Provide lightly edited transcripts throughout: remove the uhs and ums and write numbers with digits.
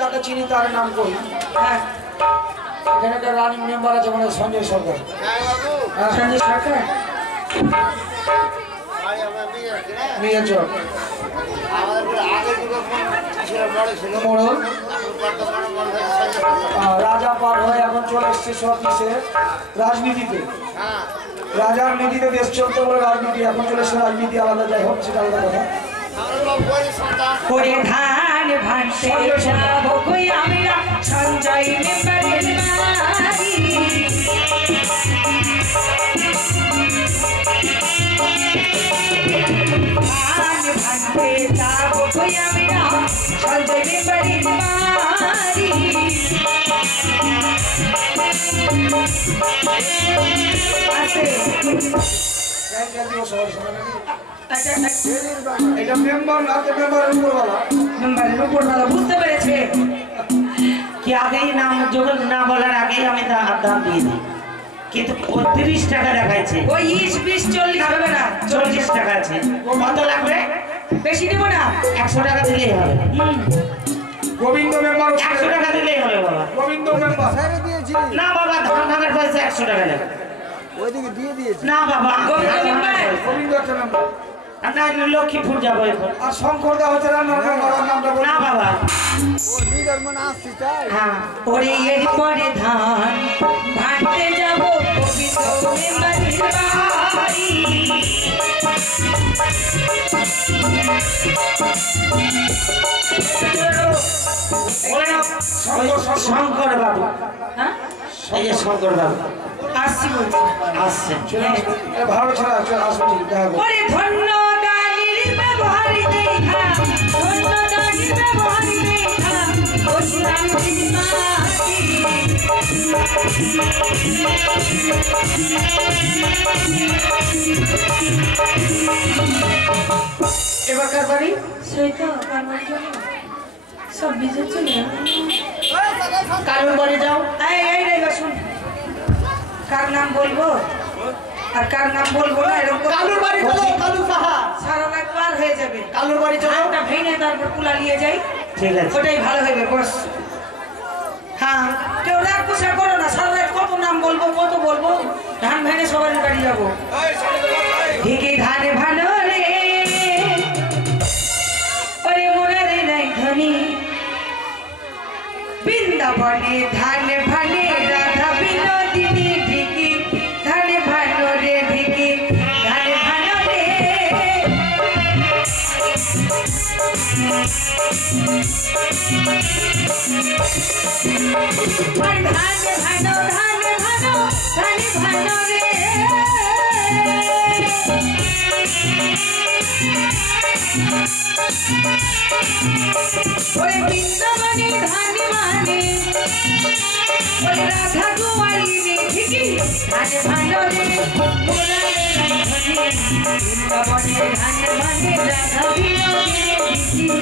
যাকে চিনি তার নাম কই। হ্যাঁ এখানে একটা রানিং মেম্বার আছে মানে সঞ্জয় সরকার। সঞ্জয় সরকার রাজা পার হয়ে এখন চলে এসছে সব দেশে রাজনীতিতে। রাজার নীতিতে দেশ চলতে বলে রাজনীতি এখন চলে এসছে রাজনীতি আলাদা, যাই হোক সেটা আলাদা কথা। করে ধান ভান্তে যাবো কই আমরা সঞ্জয় মেম্বারের বাড়ি ধান ভান্তে যাবো কই আমরা সঞ্জয় মেম্বারের বাড়ি আছে এটা মেম্বার না তো মেম্বারের উপরওয়ালা। মেম্বারের উপরওয়ালা বুঝতে পেরেছে কি আগেই নাম যোগল না বলার আগেই আমি দাম দিয়ে দিই, কিন্তু 30 টাকা দেখাইছে। ওই 20 40 হবে না, 40 টাকা আছে। ও কত লাগবে? বেশি দেব না, 100 টাকা দিলেই হবে। গোবিন্দ মেম্বার 100 টাকা দিলেই হবে বাবা। গোবিন্দ মেম্বার না বাবা, ধান ভাঙার পয়সা 100 টাকা লাগে। ওইদিকে দিয়ে দিয়েছে না বাবা, গোবিন্দ মেম্বার, গোবিন্দ একটা মেম্বার। আমরা লক্ষ্মীপুর যাবো এখন। আর শঙ্কর দা হচ্ছে না নামটা বল। না বাবা, ও দিদার মনে আসছে তাই। হ্যাঁ ওরে এর পরে ধান ভাঙতে যাব গোবিন্দ মেম্বারের বাড়ি শঙ্কর বাবু। হ্যাঁ এই যে শঙ্কর বাবু আসছি বলছি, আসছে ভালো ছাড়া আসবে ঠিক দেখা করো। ওরে ধন্য দানির ব্যবহার দেখা, ধন্য দানির ব্যবহার দেখা, বসলাম মাটি এবার কার বাড়ি? সেই তো কারোর জন্য সব ভিজে চলে কারোর বাড়ি যাও। এই রে শুন, কার নাম বলবো আর কার নাম বলবো না এরকম। কালুর বাড়ি চলো, কালু সাহা। সারা রাত পার হয়ে যাবে। কালুর বাড়ি চলো, একটা ভেঙে তারপর কুলা নিয়ে যাই। ঠিক আছে ওটাই ভালো হবে বস। হ্যাঁ কেউ রাগ পোষা করো না, সারা রাত কত নাম বলবো কত বলবো, ধান ভেঙে সবার বাড়ি যাবো। ঢেকে ধানে ভালো রে ওরে মোরারে নাই ধনী, বৃন্দাবনে ধান ভানে রাধা বিনোদিনী ঢিকি ধানে ভালো রে ঢিকি ধানে ভালো রে ধানে ভালো ধানে ভালো ধানে ভালো রে ওরে বৃন্দাবনে ধানে মানে ওরে রাধা গোয়ালিনী ঠিকই ধানে ভালো রে বৃন্দাবনে ধানে মানে রাধা বিনোদিনী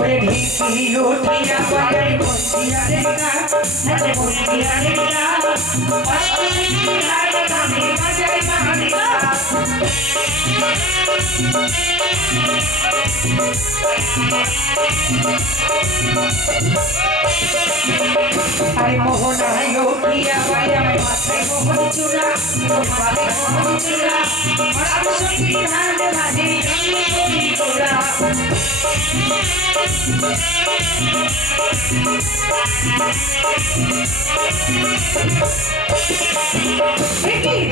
ওরে ঢিকি উঠিয়া বাজাই বসিয়া রে গা, ধানে বসিয়া রে গা, অষ্টমী হার গানে বাজাই বাহারে গা। আরে মোহনায় উঠিয়া বাজাই মাথায় মোহন চূড়া, মাথায় মোহন চূড়া, অষ্টমী হার গানে রঙ্গি চূড়া।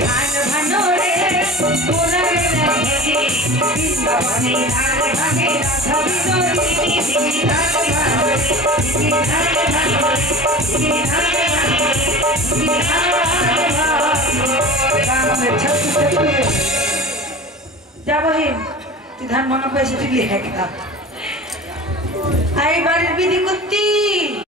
ধান ভানো রে মোরারে রাধি বৃন্দাবনে ধান ভাগে রাধা বিনোদিনী ধান ভানো ধান ভানো ধান ভানো যা বহিন তুই ধান ভাঙা পয়সা দিলি একা। এই বাড়ির বিধি করতি